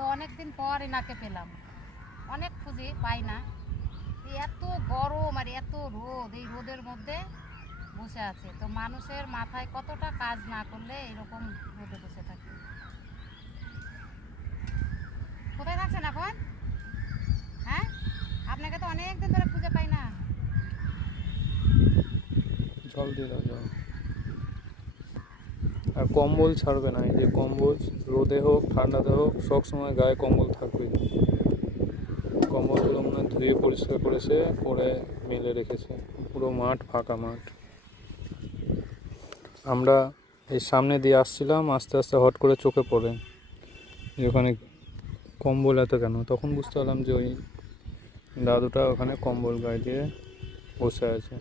তো অনেকদিন পর এনাকে পেলাম, অনেক খুঁজি পাই না। এত গরম আর এত রোদ, এই রোদের মধ্যে বসে আছে। তো মানুষের মাথায় কতটা কাজ না করলে এরকম রোদে বসে থাকে। কোথায় থাকছেন এখন? হ্যাঁ, আপনাকে তো অনেক দিন ধরে খুঁজে পাই না। জল দিয়ে দাও জল। আর কম্বল ছাড়বে না, এই যে কম্বল রোদে হোক ঠান্ডাতে হোক সবসময় গায়ে কম্বল থাকবে। কম্বলগুলো মনে হয় ধুয়ে পরিষ্কার করেছে, করে মেলে রেখেছে। পুরো মাঠ, ফাঁকা মাঠ। আমরা এই সামনে দিয়ে আসছিলাম, আস্তে আস্তে হট করে চোখে পড়ে যে ওখানে কম্বল এত কেন। তখন বুঝতে পারলাম যে ওই দাদুটা ওখানে কম্বল গায়ে দিয়ে বসে আছে।